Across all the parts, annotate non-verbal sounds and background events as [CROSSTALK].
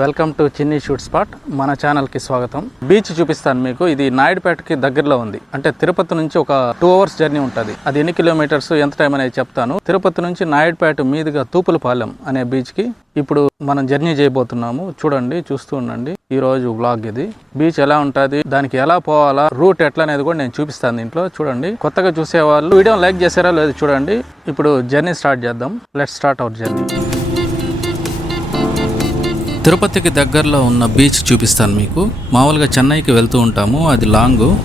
Welcome to Chinni shoot spot. మన ఛానల్కి స్వాగతం. బీచ్ చూపిస్తాను మీకు. ఇది నాయుడుపేటకి దగ్గరలో ఉంది. అంటే తిరుపతి నుంచి ఒక టూ అవర్స్ జర్నీ ఉంటుంది. అది ఎన్ని కిలోమీటర్స్ ఎంత టైం అనేది చెప్తాను. తిరుపతి నుంచి నాయుడుపేట మీదుగా తూపులపాలెం అనే బీచ్కి ఇప్పుడు మనం జర్నీ చేయబోతున్నాము. చూడండి చూస్తూ ఉండండి. ఈ రోజు బ్లాగ్ ఇది. బీచ్ ఎలా ఉంటుంది? దానికి ఎలా పోవాలా? రూట్ ఎట్లా అనేది కూడా నేను చూపిస్తాను దీంట్లో. చూడండి. కొత్తగా చూసేవాళ్ళు వీడియో లైక్ చేసారా లేదు చూడండి. ఇప్పుడు జర్నీ స్టార్ట్ చేద్దాం. లెట్ స్టార్ట్ అవర్ జర్నీ తిరుపతికి దగ్గరలో ఉన్న బీచ్ చూపిస్తాను మీకు. మామూలుగా చెన్నైకి వెళ్తూ ఉంటాము. అది లాంగ్.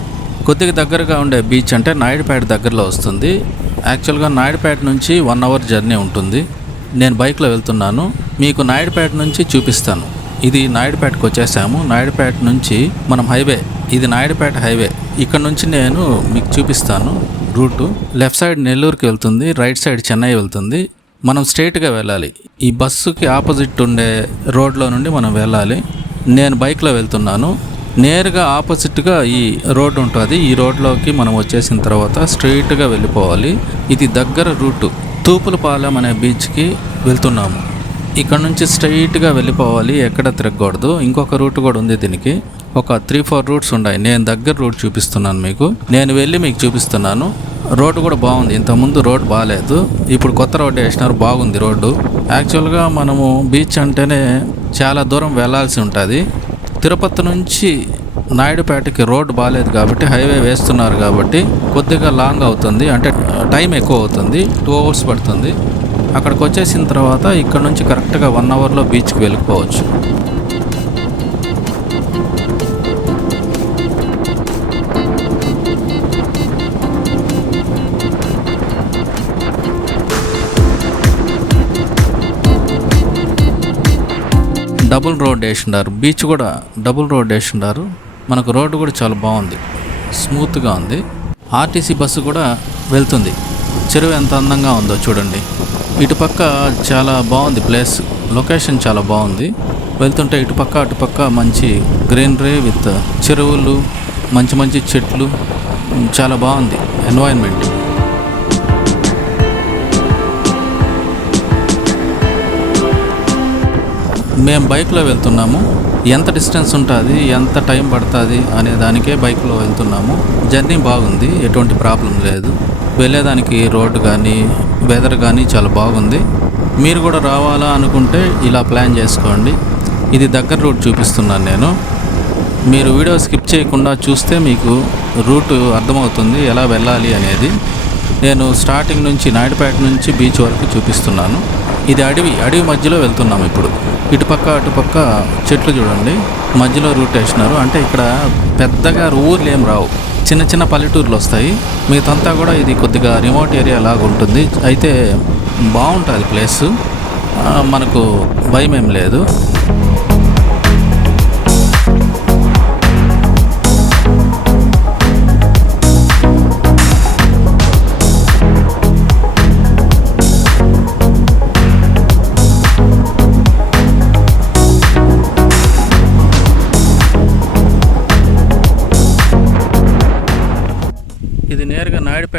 కొద్దిగా దగ్గరగా ఉండే బీచ్ అంటే నాయుడుపేట దగ్గరలో వస్తుంది. యాక్చువల్గా నాయుడుపేట నుంచి వన్ అవర్ జర్నీ ఉంటుంది. నేను బైక్లో వెళ్తున్నాను. మీకు నాయుడుపేట నుంచి చూపిస్తాను. ఇది నాయుడుపేటకు వచ్చేసాము. నాయుడుపేట నుంచి మనం హైవే. ఇది నాయుడుపేట హైవే. ఇక్కడ నుంచి నేను మీకు చూపిస్తాను రూటు. లెఫ్ట్ సైడ్ నెల్లూరుకి వెళ్తుంది. రైట్ సైడ్ చెన్నై వెళ్తుంది. మనం స్ట్రైట్గా వెళ్ళాలి. ఈ బస్సుకి ఆపోజిట్ ఉండే రోడ్లో నుండి మనం వెళ్ళాలి. నేను బైక్లో వెళ్తున్నాను. నేరుగా ఆపోజిట్గా ఈ రోడ్ ఉంటుంది. ఈ రోడ్లోకి మనం వచ్చేసిన తర్వాత స్ట్రైట్గా వెళ్ళిపోవాలి. ఇది దగ్గర రూటు. తూపులపాలెం అనే బీచ్కి వెళ్తున్నాము. ఇక్కడ నుంచి స్ట్రైట్గా వెళ్ళిపోవాలి ఎక్కడ తిరగకూడదు. ఇంకొక రూట్ కూడా ఉంది దీనికి. ఒక త్రీ ఫోర్ రూట్స్ ఉన్నాయి. నేను దగ్గర రూట్ చూపిస్తున్నాను మీకు. నేను వెళ్ళి మీకు చూపిస్తున్నాను. రోడ్డు కూడా బాగుంది. ఇంతకుముందు రోడ్ బాగాలేదు ఇప్పుడు కొత్త రోడ్డు వేసినారు. బాగుంది రోడ్డు. యాక్చువల్గా మనము బీచ్ అంటేనే చాలా దూరం వెళ్ళాల్సి ఉంటుంది. తిరుపతి నుంచి నాయుడుపేటకి రోడ్డు బాగాలేదు కాబట్టి హైవే వేస్తున్నారు కాబట్టి కొద్దిగా లాంగ్ అవుతుంది. అంటే టైం ఎక్కువ అవుతుంది. టూ అవర్స్ పడుతుంది. అక్కడికి వచ్చేసిన తర్వాత ఇక్కడ నుంచి కరెక్ట్గా వన్ అవర్లో బీచ్కి వెళ్ళిపోవచ్చు. డబుల్ రోడ్ వేసిండారు. బీచ్ కూడా డబుల్ రోడ్ వేసిండారు. మనకు రోడ్డు కూడా చాలా బాగుంది. స్మూత్గా ఉంది. ఆర్టీసీ బస్సు కూడా వెళ్తుంది. చెరువు ఎంత అందంగా ఉందో చూడండి. ఇటుపక్క చాలా బాగుంది ప్లేస్. లొకేషన్ చాలా బాగుంది. వెళ్తుంటే ఇటుపక్క అటుపక్క మంచి గ్రీనరీ విత్ చెరువులు మంచి మంచి చెట్లు. చాలా బాగుంది. ఎన్వైర్న్మెంట్ మేము బైక్లో వెళ్తున్నాము. ఎంత డిస్టెన్స్ ఉంటుంది ఎంత టైం పడుతుంది అనే దానికే బైక్లో వెళ్తున్నాము. జర్నీ బాగుంది ఎటువంటి ప్రాబ్లం లేదు. వెళ్ళేదానికి రోడ్డు కానీ వెదర్ కానీ చాలా బాగుంది. మీరు కూడా రావాలా అనుకుంటే ఇలా ప్లాన్ చేసుకోండి. ఇది దగ్గర రూట్ చూపిస్తున్నాను నేను. మీరు వీడియో స్కిప్ చేయకుండా చూస్తే మీకు రూట్ అర్థమవుతుంది ఎలా వెళ్ళాలి అనేది. నేను స్టార్టింగ్ నుంచి నాయుడుపేట నుంచి బీచ్ వరకు చూపిస్తున్నాను. ఇది అడవి అడవి మధ్యలో వెళ్తున్నాము ఇప్పుడు. ఇటుపక్క అటుపక్క చెట్లు చూడండి. మధ్యలో రూట్ వేసినారు. అంటే ఇక్కడ పెద్దగా ఊర్లు ఏం రావు. చిన్న చిన్న పల్లెటూర్లు వస్తాయి. మిగతంతా కూడా ఇది కొద్దిగా రిమోట్ ఏరియా లాగా ఉంటుంది. అయితే బాగుంటుంది ప్లేస్ మనకు భయం ఏం లేదు.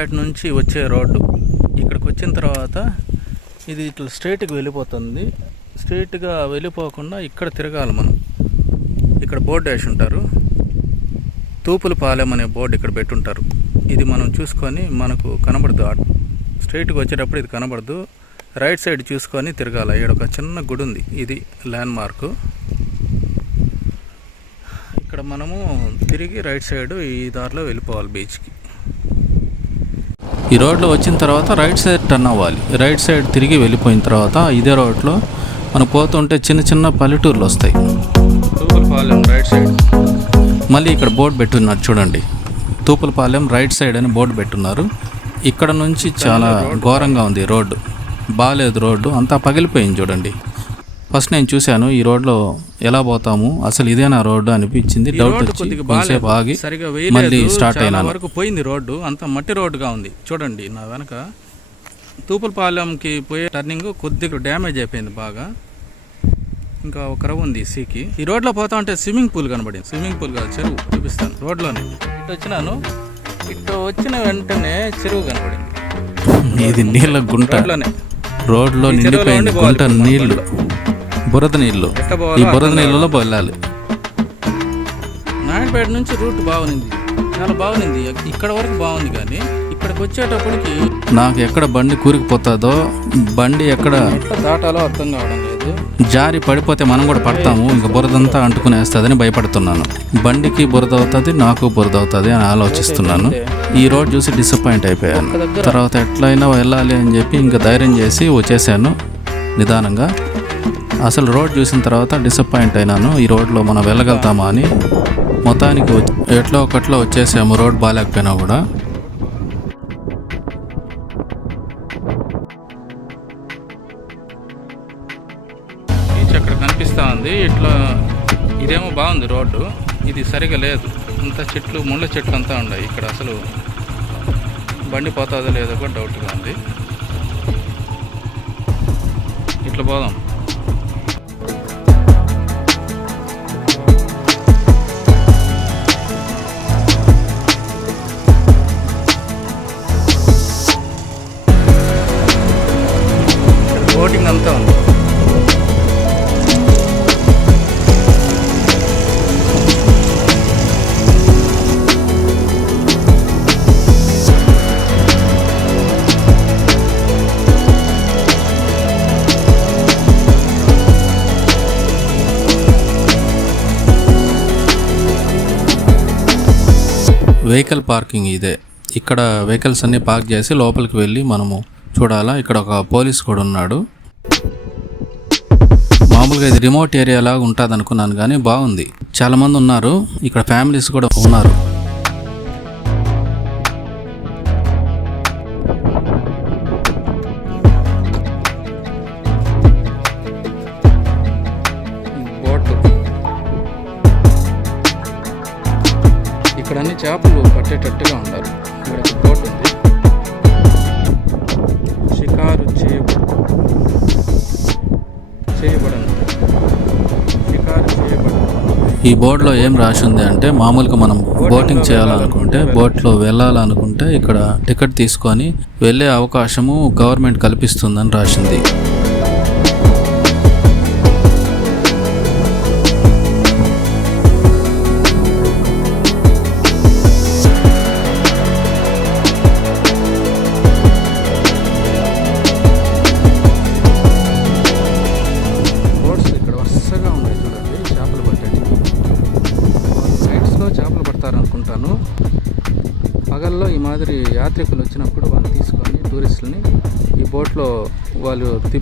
నేరుగా నుంచి వచ్చే రోడ్డు. ఇక్కడికి వచ్చిన తర్వాత ఇది ఇట్లా స్ట్రైట్కి వెళ్ళిపోతుంది. స్ట్రైట్గా వెళ్ళిపోకుండా ఇక్కడ తిరగాలి మనం. ఇక్కడ బోర్డు వేసి ఉంటారు. తూపులు పాలెం అనే బోర్డు ఇక్కడ పెట్టుంటారు. ఇది మనం చూసుకొని మనకు కనబడదు. స్ట్రైట్కి వచ్చేటప్పుడు ఇది కనబడదు. రైట్ సైడ్ చూసుకొని తిరగాలి. ఇక్కడ ఒక చిన్న గుడి ఉంది. ఇది ల్యాండ్ మార్కు ఇక్కడ మనము తిరిగి రైట్ సైడ్ ఈ దారిలో వెళ్ళిపోవాలి బీచ్కి. ఈ రోడ్లో వచ్చిన తర్వాత రైట్ సైడ్ టర్న్ అవ్వాలి. రైట్ సైడ్ తిరిగి వెళ్ళిపోయిన తర్వాత ఇదే రోడ్లో మనం పోతుంటే చిన్న చిన్న పల్లెటూర్లు వస్తాయి. Tupulapalem right side. మళ్ళీ ఇక్కడ బోర్డు పెట్టున్నారు చూడండి. తూపులపాలెం రైట్ సైడ్ అని బోర్డు పెట్టున్నారు. ఇక్కడ నుంచి చాలా ఘోరంగా ఉంది రోడ్డు. బాగాలేదు రోడ్డు. అంతా పగిలిపోయింది చూడండి. ఫస్ట్ నేను చూశాను ఈ రోడ్లో ఎలా పోతాము? అసలు ఇదేనా రోడ్డు అనిపించింది. డౌట్ వచ్చి కొంచెంసేపు ఆగి సరిగా మళ్ళీ స్టార్ట్ అయినాను. వరకు పోయింది రోడ్డు. అంత మట్టి రోడ్డుగా ఉంది. చూడండి నా వెనక తూపులపాలెంకి పోయే టర్నింగ్ కొద్దిగా డ్యామేజ్ అయిపోయింది బాగా. ఇంకా ఒక రవ్వ ఉంది సీకి. ఈ రోడ్లో పోతా ఉంటే స్విమ్మింగ్ పూల్ కనబడింది. స్విమ్మింగ్ పూల్ కాదు చెరువు చూపిస్తాను రోడ్లోనే. ఇటు వచ్చినాను. ఇటు వచ్చిన వెంటనే చెరువు కనబడింది. ఇది నీళ్ళ గుంట. రోడ్లో నిండిపోయింది గుంట నీళ్ళు బురద నీళ్ళు. ఈ బురద నీళ్ళలో వెళ్ళాలి నాయుడుపేట నుంచి రూట్ బాగుంది చాలా బాగుంది ఇక్కడ వరకు బాగుంది కానీ ఇక్కడికి వచ్చేటప్పటికి నాకు ఎక్కడ బండి కూరుకుపోతుందో బండి ఎక్కడ దాటాలో అర్థం కావడం లేదు. జారి పడిపోతే మనం కూడా పడతాము. ఇంకా బురదంతా అంటుకునేస్తుందని భయపడుతున్నాను. బండికి బురద అవుతుంది నాకు బురద అవుతుంది అని ఆలోచిస్తున్నాను. ఈ రోడ్ చూసి డిసప్పాయింట్ అయిపోయాను. తర్వాత ఎట్లయినా వెళ్ళాలి అని చెప్పి ఇంకా ధైర్యం చేసి వచ్చేసాను. నిదానంగా. అసలు రోడ్ చూసిన తర్వాత డిసప్పాయింట్ అయినాను. ఈ రోడ్లో మనం వెళ్ళగలుగుతామా అని. మొత్తానికి వచ్చి- ఎట్లో ఒకట్లో వచ్చేసాము. రోడ్ బాగాలేకపోయినా కూడా. బీచ్ అక్కడ కనిపిస్తా ఉంది. ఇట్లా ఇదేమో బాగుంది రోడ్డు. ఇది సరిగా లేదు. అంతా చెట్లు ముళ్ళ చెట్లు అంతా ఉన్నాయి. ఇక్కడ అసలు బండి పోతుందో లేదో కూడా డౌట్గా ఉంది. ఇట్లా పోదాం. బోటింగ్ అంతా ఉంది. వెహికల్ పార్కింగ్ ఇదే. ఇక్కడ వెహికల్స్ అన్ని పార్క్ చేసి లోపలికి వెళ్ళి మనము చూడాలా. ఇక్కడ ఒక పోలీస్ కూడా ఉన్నాడు. మామూలుగా ఇది రిమోట్ ఏరియా లాగా ఉంటుంది అనుకున్నాను కానీ బాగుంది. చాలామంది ఉన్నారు. ఇక్కడ ఫ్యామిలీస్ కూడా ఉన్నారు. ఈ బోర్డులో ఏం రాసి ఉంది అంటే మామూలుగా మనం బోటింగ్ చేయాలనుకుంటే బోట్లో వెళ్ళాలనుకుంటే ఇక్కడ టికెట్ తీసుకొని వెళ్ళే అవకాశము గవర్నమెంట్ కల్పిస్తుందని రాసింది.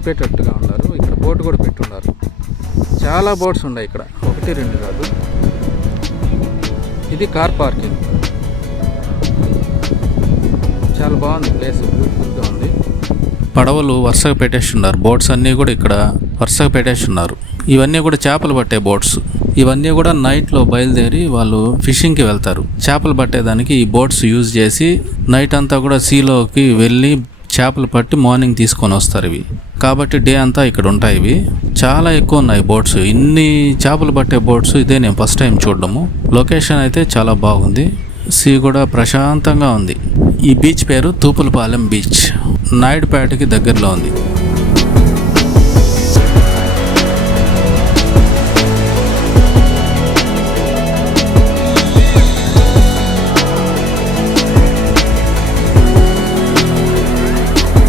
వాళ్ళు తిప్పేటట్టుగా ఉన్నారు. ఇక్కడ బోట్ కూడా పెట్టున్నారు. చాలా బోట్స్ ఉన్నాయి ఇక్కడ. ఒకటి రెండు కాదు. ఇది కార్ పార్కింగ్. చాలా బాగుంది ప్లేస్. బ్యూటిఫుల్గా ఉంది. పడవలు వరుసగా పెట్టేస్తున్నారు. బోట్స్ అన్నీ కూడా ఇక్కడ వరుసగా పెట్టేస్తున్నారు. ఇవన్నీ కూడా చేపలు పట్టే బోట్స్. ఇవన్నీ కూడా నైట్లో బయలుదేరి వాళ్ళు ఫిషింగ్కి వెళ్తారు. చేపలు పట్టేదానికి ఈ బోట్స్ యూజ్ చేసి నైట్ అంతా కూడా సీలోకి వెళ్ళి చేపలు పట్టి మార్నింగ్ తీసుకొని వస్తారు ఇవి. కాబట్టి డే అంతా ఇక్కడ ఉంటాయి ఇవి. చాలా ఎక్కువ ఉన్నాయి బోట్స్. ఇన్ని చేపలు పట్టే బోట్స్ ఇదే నేను ఫస్ట్ టైం చూడడము. లొకేషన్ అయితే చాలా బాగుంది. సీ కూడా ప్రశాంతంగా ఉంది. ఈ బీచ్ పేరు తూపులపాలెం బీచ్. నాయుడుపేటకి దగ్గరలో ఉంది.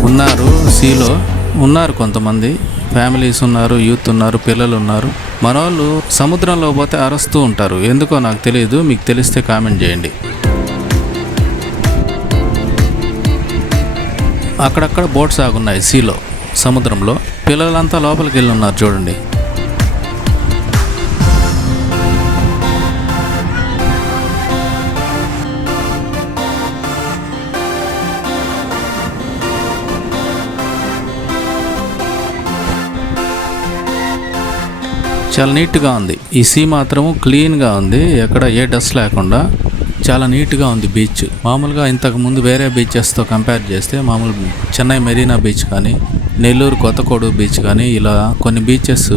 ఉన్నారు సీలో. ఉన్నారు కొంతమంది. ఫ్యామిలీస్ ఉన్నారు యూత్ ఉన్నారు పిల్లలు ఉన్నారు. మనోళ్ళు సముద్రంలో పోతే అరుస్తూ ఉంటారు. ఎందుకో నాకు తెలియదు. మీకు తెలిస్తే కామెంట్ చేయండి. అక్కడక్కడ బోట్స్ ఆగున్నాయి సీలో సముద్రంలో. పిల్లలంతా లోపలికి వెళ్ళి ఉన్నారు చూడండి. చాలా నీట్గా ఉంది. ఈ సీ మాత్రం క్లీన్గా ఉంది. ఎక్కడ ఏ డస్ట్ లేకుండా చాలా నీట్గా ఉంది బీచ్. మామూలుగా ఇంతకుముందు వేరే బీచెస్తో కంపేర్ చేస్తే మామూలు చెన్నై మెరీనా బీచ్ కానీ నెల్లూరు కొత్తకోడు బీచ్ కానీ ఇలా కొన్ని బీచెస్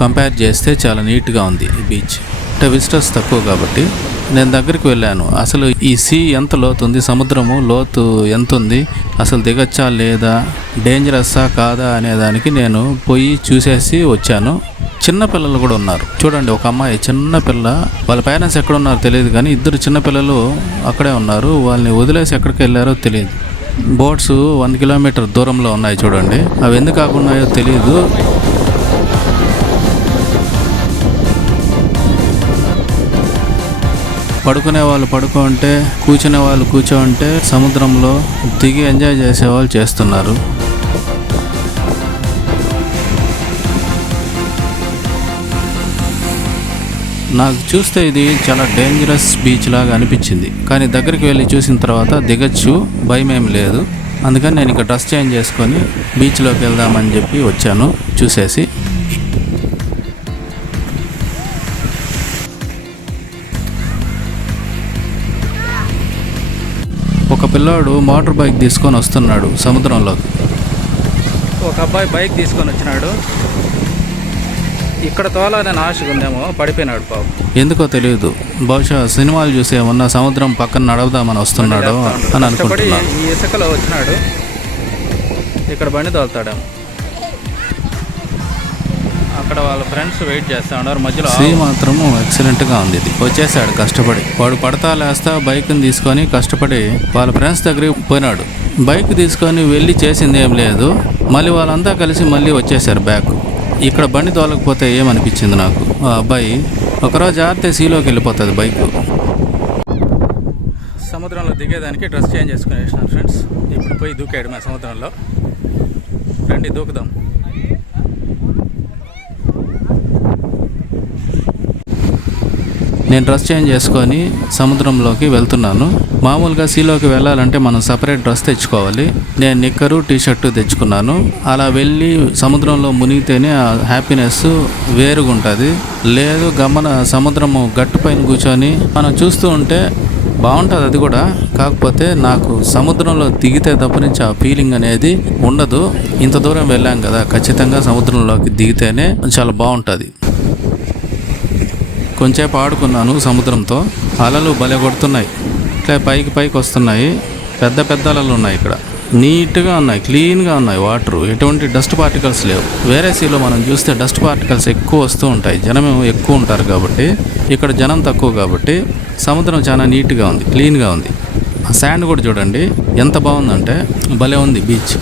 కంపేర్ చేస్తే చాలా నీట్గా ఉంది ఈ బీచ్. అంటే విజిటర్స్ తక్కువ కాబట్టి నేను దగ్గరికి వెళ్ళాను. అసలు ఈ సీ ఎంత లోతు ఉంది? సముద్రము లోతు ఎంత ఉంది? అసలు దిగచ్చా లేదా? డేంజరస్సా కాదా అనే దానికి నేను పోయి చూసేసి వచ్చాను. చిన్న పిల్లలు కూడా ఉన్నారు. చూడండి ఒక అమ్మాయి చిన్న పిల్ల వాళ్ళ పేరెంట్స్ ఎక్కడ ఉన్నారో తెలియదు కానీ ఇద్దరు చిన్న పిల్లలు అక్కడే ఉన్నారు. వాళ్ళని వదిలేసి ఎక్కడికి వెళ్ళారో తెలియదు. బోట్స్ వన్ కిలోమీటర్ దూరంలో ఉన్నాయి చూడండి. అవి ఎందుకు కాకున్నాయో తెలియదు పడుకునే వాళ్ళు పడుకుంటే కూర్చునే వాళ్ళు కూర్చోంటే సముద్రంలో దిగి ఎంజాయ్ చేసే వాళ్ళు చేస్తున్నారు. నాకు చూస్తే ఇది చాలా డేంజరస్ బీచ్ లాగా అనిపించింది. కానీ దగ్గరికి వెళ్ళి చూసిన తర్వాత దిగచ్చు భయం ఏమి లేదు. అందుకని నేను ఇంకా డ్రెస్ చేంజ్ చేసుకొని బీచ్లోకి వెళ్దామని చెప్పి వచ్చాను చూసేసి. ఒక పిల్లాడు మోటార్ బైక్ తీసుకొని వస్తున్నాడు సముద్రంలోకి. ఒక అబ్బాయి బైక్ తీసుకొని వచ్చినాడు. ఇక్కడ తోలాలని ఆశగా ఉందేమో పడిపోయినాడు పాపం. ఎందుకో తెలియదు. బహుశా సినిమాలు చూసి ఏమన్నా సముద్రం పక్కన నడవదామని వస్తున్నాడో అని కష్టపడి అనుకుంటున్నాను. ఈ ఇసుకలో వచ్చినాడు. ఇక్కడ బండి తోలుతాడేమో. అక్కడ వాళ్ళ ఫ్రెండ్స్ వెయిట్ చేస్తా ఉన్నారు. మధ్యలో సీ మాత్రము ఎక్సలెంట్గా ఉంది ఇది. వచ్చేసాడు కష్టపడి. వాడు పడతా లేస్తా బైక్ తీసుకొని కష్టపడి వాళ్ళ ఫ్రెండ్స్ దగ్గరికి పోయినాడు. బైక్ తీసుకొని వెళ్ళి చేసింది ఏం లేదు. మళ్ళీ వాళ్ళంతా కలిసి మళ్ళీ వచ్చేసారు బ్యాక్ ఇక్కడ బండి తోలకపోతే ఏమనిపించింది నాకు? ఆ అబ్బాయి ఒకరోజు జారితే సీలోకి వెళ్ళిపోతుంది బైక్. సముద్రంలో దిగేదానికి డ్రెస్ చేంజ్ చేసుకుని వేసినాను ఫ్రెండ్స్. ఇప్పుడు పోయి దూకాడు మా సముద్రంలో. రండి దూకుదాం. నేను డ్రెస్ చేంజ్ చేసుకొని సముద్రంలోకి వెళ్తున్నాను. మామూలుగా సీలోకి వెళ్ళాలంటే మనం సపరేట్ డ్రెస్ తెచ్చుకోవాలి. నేను నిక్కరు టీషర్ట్ తెచ్చుకున్నాను. అలా వెళ్ళి సముద్రంలో మునిగితేనే ఆ హ్యాపీనెస్ వేరుగా ఉంటుంది లేదు గమన సముద్రము గట్టు పైన కూర్చొని మనం చూస్తూ ఉంటే బాగుంటుంది అది కూడా. కాకపోతే నాకు సముద్రంలో దిగితే తప్ప నుంచి ఆ ఫీలింగ్ అనేది ఉండదు. ఇంత దూరం వెళ్ళాం కదా ఖచ్చితంగా సముద్రంలోకి దిగితేనే చాలా బాగుంటుంది. కొంచెంసేపు ఆడుకున్నాను సముద్రంతో. అలలు భలే కొడుతున్నాయి. ఇట్లా పైకి పైకి వస్తున్నాయి. పెద్ద పెద్ద అలలు ఉన్నాయి ఇక్కడ. నీట్గా ఉన్నాయి క్లీన్గా ఉన్నాయి వాటర్. ఎటువంటి డస్ట్ పార్టికల్స్ లేవు. వేరే సీలో మనం చూస్తే డస్ట్ పార్టికల్స్ ఎక్కువ వస్తూ ఉంటాయి. జనం ఎక్కువ ఉంటారు కాబట్టి ఇక్కడ జనం తక్కువ కాబట్టి సముద్రం చాలా నీట్గా ఉంది క్లీన్గా ఉంది. ఆ శాండ్ కూడా చూడండి ఎంత బాగుందంటే భలే ఉంది బీచ్.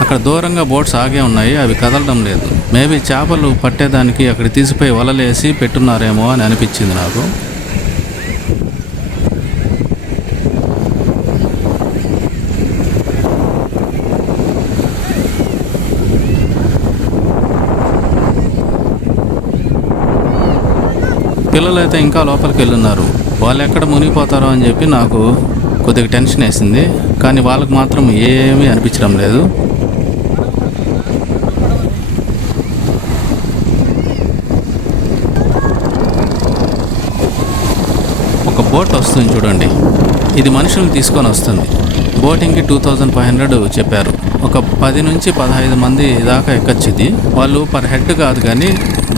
అక్కడ దూరంగా బోట్స్ ఆగే ఉన్నాయి అవి కదలడం లేదు. మేబీ చేపలు పట్టేదానికి అక్కడ తీసిపోయి వలలేసి పెట్టున్నారేమో అని అనిపించింది నాకు. పిల్లలైతే ఇంకా లోపలికి వెళ్ళున్నారు. వాళ్ళు ఎక్కడ మునిగిపోతారో అని చెప్పి నాకు కొద్దిగా టెన్షన్ వేసింది. కానీ వాళ్ళకి మాత్రం ఏమీ అనిపించడం లేదు. ఒక బోట్ వస్తుంది చూడండి. ఇది మనుషులను తీసుకొని వస్తుంది. బోటింగ్కి టూ థౌజండ్ ఫైవ్ హండ్రెడ్ చెప్పారు. ఒక పది నుంచి పదహైదు మంది దాకా ఎక్కొచ్చింది. ఇది వాళ్ళు పర్ హెడ్ కాదు కానీ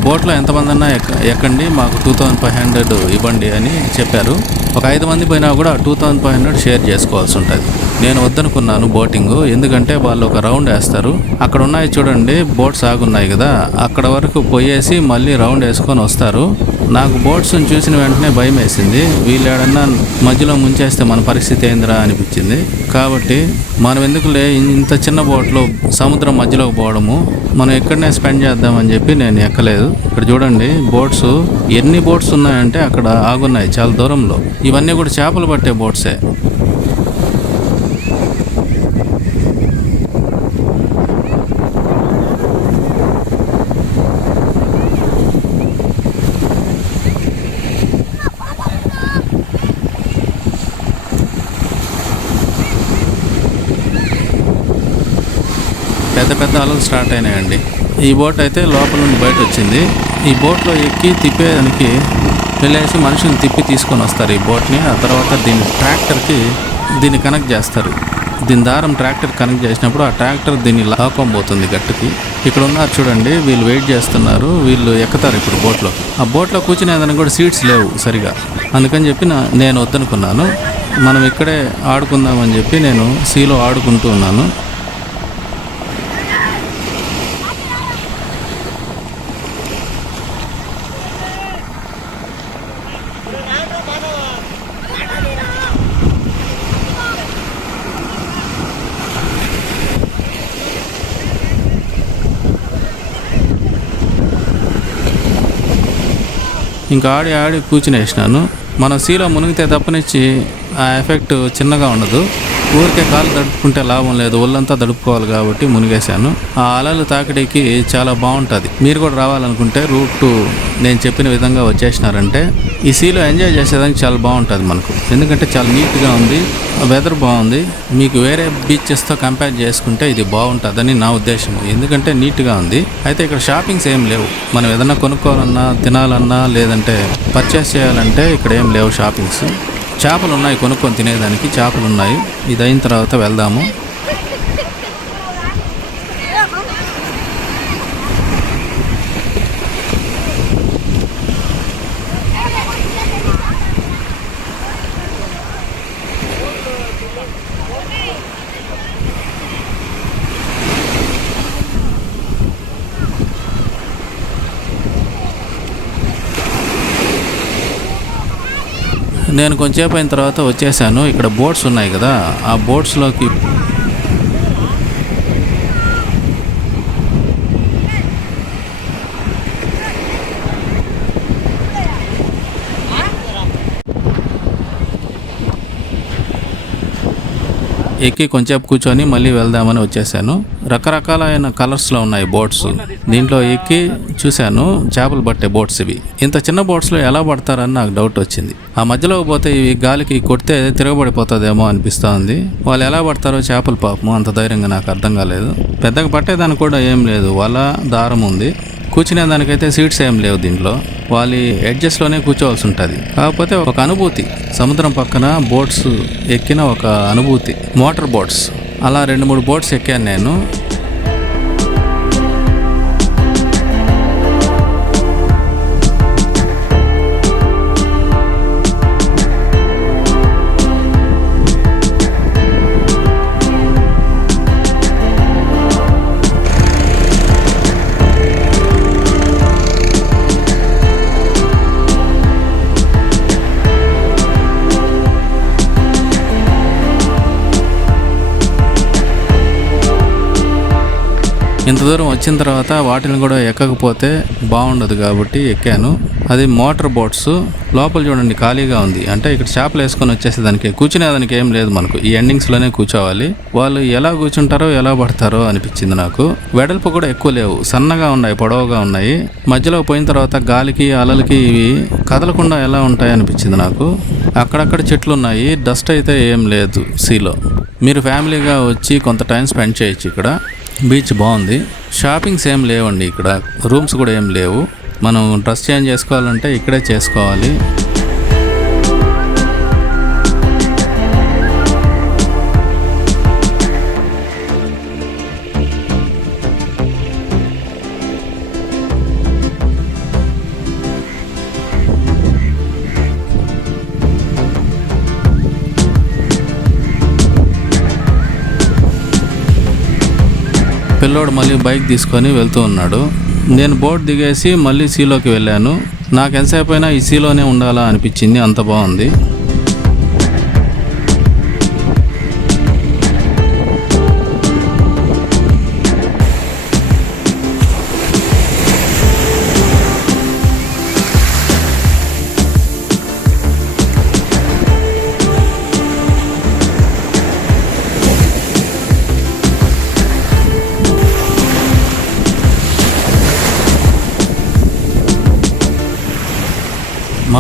బోట్లో ఎంతమంది అన్నా ఎక్క ఎక్కండి మాకు టూ థౌజండ్ ఫైవ్ హండ్రెడ్ ఇవ్వండి అని చెప్పారు. ఒక ఐదు మంది పోయినా కూడా two thousand five hundred share చేసుకోవాల్సి ఉంటుంది. నేను వద్దనుకున్నాను బోటింగ్. ఎందుకంటే వాళ్ళు ఒక రౌండ్ వేస్తారు. అక్కడ ఉన్నాయి చూడండి బోట్స్ ఆగున్నాయి కదా. అక్కడ వరకు పోయేసి మళ్ళీ రౌండ్ వేసుకొని వస్తారు. నాకు బోట్స్ చూసిన వెంటనే భయం వేసింది. వీళ్ళు ఏడన్నా మధ్యలో ముంచేస్తే మన పరిస్థితి ఏందిరా అనిపించింది. కాబట్టి మనం ఎందుకులే ఇంత చిన్న బోట్లో సముద్రం మధ్యలోకి పోవడము? మనం ఎక్కడనే స్పెండ్ చేద్దామని చెప్పి నేను ఎక్కలేదు. ఇక్కడ చూడండి బోట్స్ ఎన్ని బోట్స్ ఉన్నాయంటే అక్కడ ఆగున్నాయి చాలా దూరంలో. ఇవన్నీ కూడా చేపలు పట్టే బోట్సే. పెద్ద స్టార్ట్ అయినాయండి. ఈ బోట్ అయితే లోపల నుండి బయట వచ్చింది ఈ బోట్లో ఎక్కి తిప్పేదానికి వెళ్ళేసి మనుషుని తిప్పి తీసుకొని వస్తారు ఈ బోట్ని. ఆ తర్వాత దీన్ని ట్రాక్టర్కి దీన్ని కనెక్ట్ చేస్తారు. దీని దారం ట్రాక్టర్ కనెక్ట్ చేసినప్పుడు ఆ ట్రాక్టర్ దీన్ని లాక్కోబోతుంది గట్టుకి. ఇక్కడ ఉన్నారు చూడండి వీళ్ళు వెయిట్ చేస్తున్నారు వీళ్ళు ఎక్కుతారు ఇప్పుడు బోట్లో. ఆ బోట్లో కూర్చునేదానికి కూడా సీట్స్ లేవు సరిగా. అందుకని చెప్పి నేను వద్దనుకున్నాను. మనం ఇక్కడే ఆడుకుందామని చెప్పి నేను సీలో ఆడుకుంటూ ఉన్నాను. ఇంకా ఆడి ఆడి కూర్చుని వేసినాను మనం సీలో మునిగితే తప్పనిచ్చి ఆ ఎఫెక్ట్ చిన్నగా ఉండదు. ఊరికే కాలు దడుపుకుంటే లాభం లేదు ఒళ్ళంతా దడుపుకోవాలి కాబట్టి మునిగేశాను. ఆ అలలు తాకిడికి చాలా బాగుంటుంది. మీరు కూడా రావాలనుకుంటే రూట్ నేను చెప్పిన విధంగా వచ్చేసినారంటే ఈ సీలో ఎంజాయ్ చేసేదానికి చాలా బాగుంటుంది మనకు. ఎందుకంటే చాలా నీట్గా ఉంది వెదర్ బాగుంది. మీకు వేరే బీచెస్తో కంపేర్ చేసుకుంటే ఇది బాగుంటుందని నా ఉద్దేశం ఎందుకంటే నీట్గా ఉంది. అయితే ఇక్కడ షాపింగ్స్ ఏం లేవు. మనం ఏదన్నా కొనుక్కోవాలన్నా తినాలన్నా లేదంటే పర్చేస్ చేయాలంటే ఇక్కడ ఏం లేవు షాపింగ్స్. చేపలు ఉన్నాయి కొనుక్కొని తినేదానికి చేపలు ఉన్నాయి ఇది అయిన తర్వాత వెళ్దాము. నేను కొంచెంసేపు అయిన తర్వాత వచ్చేసాను. ఇక్కడ బోట్స్ ఉన్నాయి కదా ఆ బోట్స్లోకి ఎక్కి కొంచెంసేపు కూర్చొని మళ్ళీ వెళ్దామని వచ్చేసాను. రకరకాలైన కలర్స్లో ఉన్నాయి బోట్స్. దీంట్లో ఎక్కి చూశాను చేపలు పట్టే బోట్స్ ఇవి. ఇంత చిన్న బోట్స్లో ఎలా పడతారని నాకు డౌట్ వచ్చింది. ఆ మధ్యలో పోతే ఇవి గాలికి కొడితే తిరగబడిపోతుందేమో అనిపిస్తోంది. వాళ్ళు ఎలా పడతారో చేపలు పాపము అంత ధైర్యంగా నాకు అర్థం కాలేదు. పెద్దగా పట్టేదానికి కూడా ఏం లేదు వల దారం ఉంది. కూర్చునే దానికైతే సీట్స్ ఏం లేవు దీంట్లో. వాళ్ళ ఎడ్జస్ట్లోనే కూర్చోవాల్సి ఉంటుంది. కాకపోతే ఒక అనుభూతి. సముద్రం పక్కన బోట్స్ ఎక్కిన ఒక అనుభూతి. Motor boats. అలా రెండు మూడు బోట్స్ ఎక్కాను నేను. ఇంత దూరం వచ్చిన తర్వాత వాటిని కూడా ఎక్కకపోతే బాగుండదు కాబట్టి ఎక్కాను. అది మోటార్ బోట్స్ లోపల చూడండి ఖాళీగా ఉంది. అంటే ఇక్కడ చేపలు వేసుకొని వచ్చేసేదానికి కూర్చునేదానికి ఏం లేదు మనకు. ఈ ఎండింగ్స్లోనే కూర్చోవాలి. వాళ్ళు ఎలా కూర్చుంటారో ఎలా పడతారో అనిపించింది నాకు. వెడల్పు కూడా ఎక్కువ లేవు. సన్నగా ఉన్నాయి పొడవుగా ఉన్నాయి. మధ్యలో పోయిన తర్వాత గాలికి అలలకి ఇవి కదలకుండా ఎలా ఉంటాయి అనిపించింది నాకు. అక్కడక్కడ చెట్లు ఉన్నాయి. డస్ట్ అయితే ఏం లేదు సీలో. మీరు ఫ్యామిలీగా వచ్చి కొంత టైం స్పెండ్ చేయొచ్చు ఇక్కడ. బీచ్ బాగుంది. షాపింగ్స్ ఏం లేవండి ఇక్కడ. రూమ్స్ కూడా ఏం లేవు. మనం డ్రెస్ చేంజ్ చేసుకోవాలంటే ఇక్కడే చేసుకోవాలి. పిల్లోడు మళ్ళీ బైక్ తీసుకొని వెళ్తూ ఉన్నాడు. నేను బోట్ దిగేసి మళ్ళీ సీలోకి వెళ్ళాను. నాకు ఎంతసేపు అయినా ఈ సీలోనే ఉండాలా అనిపించింది. అంత బాగుంది.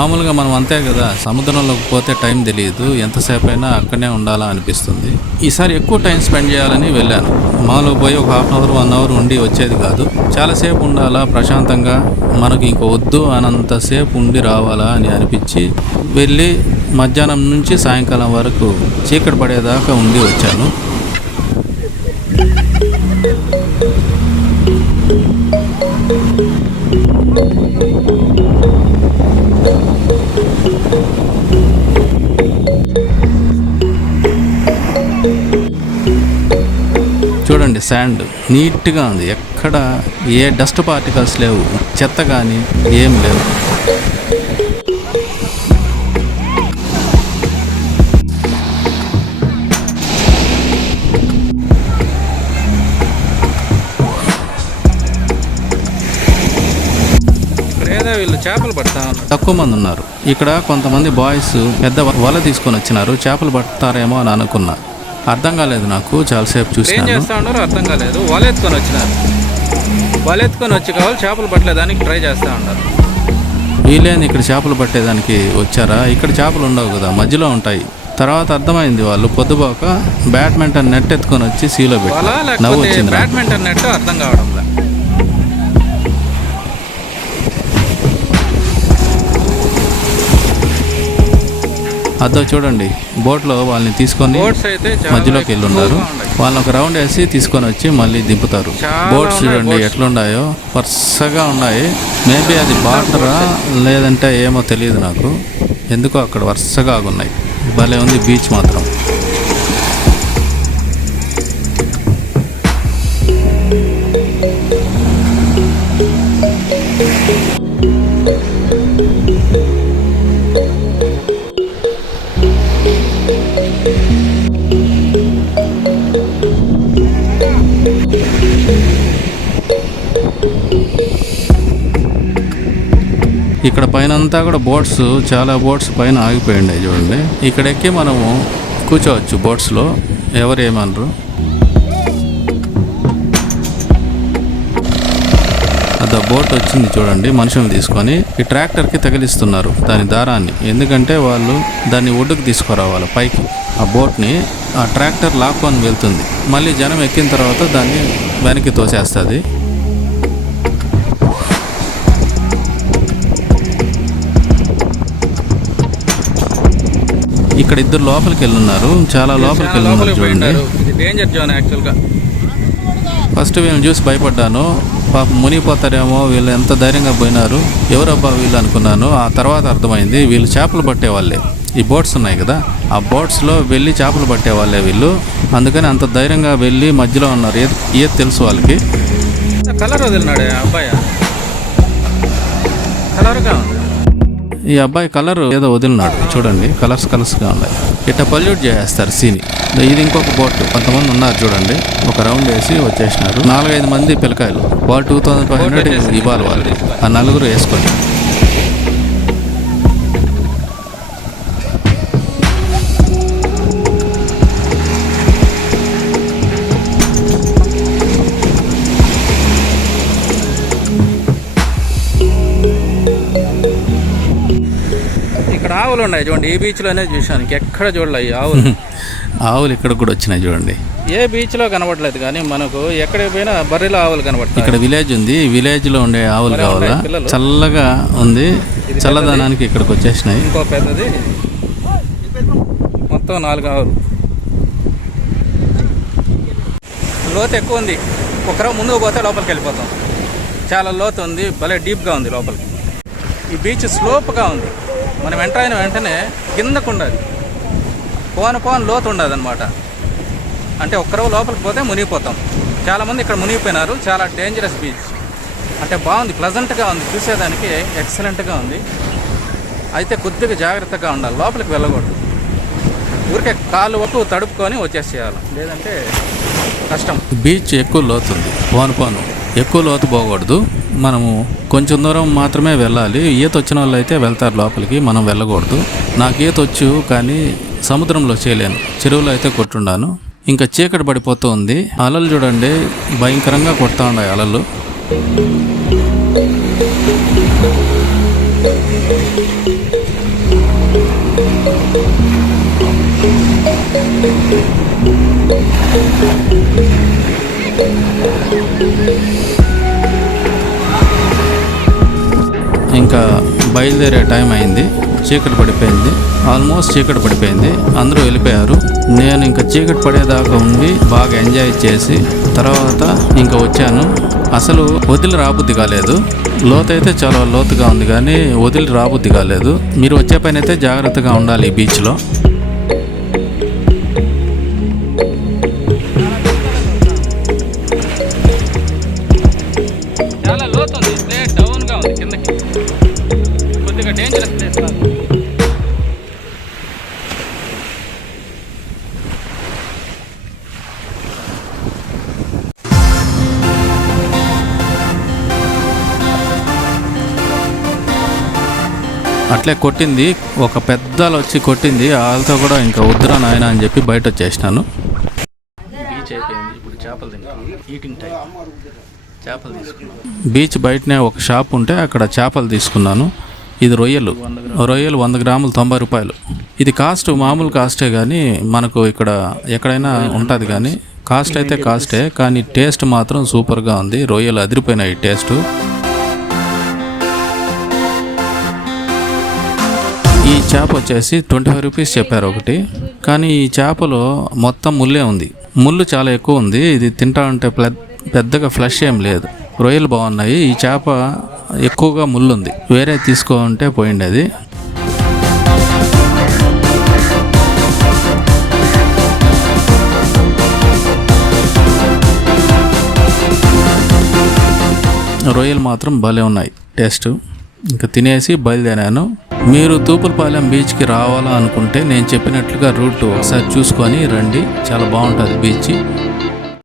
మామూలుగా మనం అంతే కదా సముద్రంలోకి పోతే టైం తెలియదు ఎంతసేపు అయినా అక్కడనే ఉండాలా అనిపిస్తుంది. ఈసారి ఎక్కువ టైం స్పెండ్ చేయాలని వెళ్ళాను. మాలో పోయి ఒక half an hour one hour ఉండి వచ్చేది కాదు. చాలాసేపు ఉండాలా ప్రశాంతంగా మనకి ఇంక వద్దు అనంతసేపు ఉండి రావాలా అని అనిపించి వెళ్ళి మధ్యాహ్నం నుంచి సాయంకాలం వరకు చీకటి పడేదాకా ఉండి వచ్చాను. శాండ్ నీట్గా ఉంది. ఎక్కడ ఏ డస్ట్ పార్టికల్స్ లేవు. చెత్త కానీ ఏం లేవు. వీళ్ళు చేపలు పడతా తక్కువ మంది ఉన్నారు. ఇక్కడ కొంతమంది బాయ్స్ పెద్ద వల తీసుకొని వచ్చినారు. చేపలు పడతారేమో అని అనుకున్నా. అర్థం కాలేదు నాకు చాలాసేపు ఏం చూసినాను. చేస్తా ఉన్నారో? అర్థం కాలేదు. వలెత్తుకొని వచ్చినారు. వలెత్తుకొని వచ్చి కావాలి చేపలు పట్టలేదానికి ట్రై చేస్తా ఉన్నారు. వీళ్ళేంది ఇక్కడ చేపలు పట్టేదానికి వచ్చారా? ఇక్కడ చేపలు ఉండవు కదా మధ్యలో ఉంటాయి. తర్వాత అర్థమైంది వాళ్ళు పొద్దుపోక బ్యాడ్మింటన్ నెట్ ఎత్తుకొని వచ్చి సీలో వల పెట్టి నవ్వు లేకపోతే వచ్చింది నాకు. బ్యాడ్మింటన్ నెట్ అర్థం కావడం అదో చూడండి బోట్లో వాళ్ళని తీసుకొని మధ్యలోకి వెళ్ళి ఉన్నారు ఎక్కువగా ఉన్నాయి. వాళ్ళని ఒక రౌండ్ వేసి తీసుకొని వచ్చి మళ్ళీ దింపుతారు. బోట్స్ ఉన్నాయి చూడండి. ఎట్లున్నాయో వరుసగా ఉన్నాయి. మేబీ అది బార్డరా లేదంటే ఏమో తెలియదు నాకు. ఎందుకో అక్కడ వరుసగా ఆగున్నాయి. భలే ఉంది బీచ్ మాత్రం. ఇక్కడ పైన అంతా కూడా బోట్స్ చాలా బోట్స్ పైన ఆగిపోయింది చూడండి. ఇక్కడ ఎక్కి మనము కూర్చోవచ్చు బోట్స్లో. ఎవరు ఏమనరు అద బోట్ వచ్చింది చూడండి మనుషులు తీసుకొని. ఈ ట్రాక్టర్కి తగిలిస్తున్నారు దాని దారాన్ని. ఎందుకంటే వాళ్ళు దాన్ని ఒడ్డుకు తీసుకురావాలి పైకి. ఆ బోట్ని ఆ ట్రాక్టర్ లాక్కొని వెళ్తుంది. మళ్ళీ జనం ఎక్కిన తర్వాత దాన్ని వెనక్కి తోసేస్తుంది. ఇక్కడ ఇద్దరు లోపలికి వెళ్ళున్నారు. చాలా లోపలికి వెళ్ళున్నారు చూడండి. ఇది డేంజర్ జోన్ యాక్చువల్గా ఫస్ట్ వీళ్ళని చూసి భయపడ్డాను. పాప మునిగిపోతారేమో వీళ్ళు ఎంత ధైర్యంగా పోయినారు ఎవరబ్బా వీళ్ళు అనుకున్నాను. ఆ తర్వాత అర్థమైంది వీళ్ళు చేపలు పట్టేవాళ్ళే. ఈ బోట్స్ ఉన్నాయి కదా ఆ బోట్స్లో వెళ్ళి చేపలు పట్టేవాళ్ళే వీళ్ళు. అందుకని అంత ధైర్యంగా వెళ్ళి మధ్యలో ఉన్నారు. ఏది ఏది తెలుసు వాళ్ళకి? కలర్ వదిలినాడే అబ్బాయి. కలర్గా ఉంది. ఈ అబ్బాయి కలర్ ఏదో వదిలినాడు. చూడండి కలర్స్ కలర్స్గా ఉన్నాయి. ఇట్లా పల్యూట్ చేస్తారు సీని. ఇది ఇంకొక బోట్ కొంతమంది ఉన్నారు చూడండి. ఒక రౌండ్ వేసి వచ్చేసినారు. నాలుగైదు మంది పిల్లకాయలు. వాళ్ళు టూ థౌసండ్ ఫైవ్ హండ్రెడ్ ఇవ్వాలి వాళ్ళు. ఆ నలుగురు వేసుకొని ఆవులు ఉన్నాయి చూడండి ఈ బీచ్లోనే చూశాను. ఎక్కడ చూడలే ఆవులు. [LAUGHS] ఆవులు ఇక్కడ కూడా వచ్చినాయి చూడండి. ఏ బీచ్లో కనబడలేదు కానీ మనకు ఎక్కడికి పోయినా బర్రెల ఆవులు కనబడతాయి. ఇక్కడ విలేజ్ ఉంది విలేజ్లో ఉండే ఆవులు కావాలా. చల్లగా ఉంది చల్లదనానికి ఇక్కడికి వచ్చేసినాయి. ఇంకో పెద్దది. మొత్తం నాలుగు ఆవులు. లోతు ఎక్కువ ఉంది. ఒకరో ముందుకు పోతే లోపలికి వెళ్ళిపోతాం. చాలా లోతు ఉంది భలే డీప్గా ఉంది లోపలికి. ఈ బీచ్ స్లోప్గా ఉంది. మనం ఎంటర్ అయిన వెంటనే కిందకు ఉండదు. పోను పోను లోతు ఉండదు అనమాట అంటే ఒక్కరో లోపలికి పోతే మునిగిపోతాం. చాలామంది ఇక్కడ మునిగిపోయినారు. చాలా డేంజరస్ బీచ్ అంటే బాగుంది ప్లజెంట్గా ఉంది. చూసేదానికి ఎక్సలెంట్గా ఉంది. అయితే కొద్దిగా జాగ్రత్తగా ఉండాలి. లోపలికి వెళ్ళకూడదు. ఊరికే కాళ్ళు వరకు తడుపుకొని వచ్చేసేయాలి. లేదంటే కష్టం. బీచ్ ఎక్కువ లోతు ఉంది. పోను పోను. ఎక్కువ లోతు పోకూడదు. మనము కొంచెం దూరం మాత్రమే వెళ్ళాలి. ఈత వచ్చిన వాళ్ళు అయితే వెళ్తారు లోపలికి మనం వెళ్ళకూడదు. నాకు ఈత వచ్చు కానీ సముద్రంలో చేయలేను. చెరువులో అయితే కొట్టుండాను. ఇంకా చీకటి పడిపోతూ ఉంది. అలలు చూడండి భయంకరంగా కొడతా ఉన్నాయి అలలు. ఇంకా బయలుదేరే టైం అయింది. చీకటి పడిపోయింది. ఆల్మోస్ట్ చీకటి పడిపోయింది. అందరూ వెళ్ళిపోయారు. నేను ఇంకా చీకటి పడేదాకా ఉండి బాగా ఎంజాయ్ చేసి తర్వాత ఇంకా వచ్చాను. అసలు వదిలి రాబుద్ది కాలేదు. లోతైతే చాలా లోతుగా ఉంది కానీ వదిలి రాబుద్ది కాలేదు. మీరు వచ్చే పైన అయితే జాగ్రత్తగా ఉండాలి ఈ బీచ్లో. అట్లే కొట్టింది. ఒక పెద్దలు వచ్చి కొట్టింది. వాళ్ళతో కూడా ఇంకా వద్దురా నాయన అని చెప్పి బయట వచ్చేసినాను. బీచ్ అయిపోయింది. ఇప్పుడు చేపలు ఈటింగ్ టైం చేపలు తీసుకున్నాం. బీచ్ బయటనే ఒక షాప్ ఉంటే అక్కడ చేపలు తీసుకున్నాను. ఇది రొయ్యలు. రొయ్యలు వంద గ్రాములు తొంభై రూపాయలు. ఇది కాస్ట్ మామూలు కాస్టే కానీ మనకు ఇక్కడ ఎక్కడైనా ఉంటుంది కానీ కాస్ట్ అయితే కాస్టే కానీ టేస్ట్ మాత్రం సూపర్గా ఉంది. రొయ్యలు అదిరిపోయినాయి టేస్ట్. చేప వచ్చేసి ట్వంటీ ఫైవ్ రూపీస్ చెప్పారు ఒకటి. కానీ ఈ చేపలో మొత్తం ముల్లే ఉంది. ముళ్ళు చాలా ఎక్కువ ఉంది. ఇది తింటా ఉంటే ప్ల- పెద్దగా ఫ్లష్ ఏం లేదు. రొయ్యలు బాగున్నాయి. ఈ చేప ఎక్కువగా ముళ్ళు ఉంది వేరే తీసుకో ఉంటే పోయిండేది రొయ్యలు మాత్రం భలే ఉన్నాయి. టేస్ట్. ఇంకా తినేసి బయలుదేరాను. మీరు తూపులపాలెం బీచ్కి రావాలా అనుకుంటే నేను చెప్పినట్లుగా రూట్ ఒకసారి చూసుకొని రండి. చాలా బాగుంటుంది బీచ్.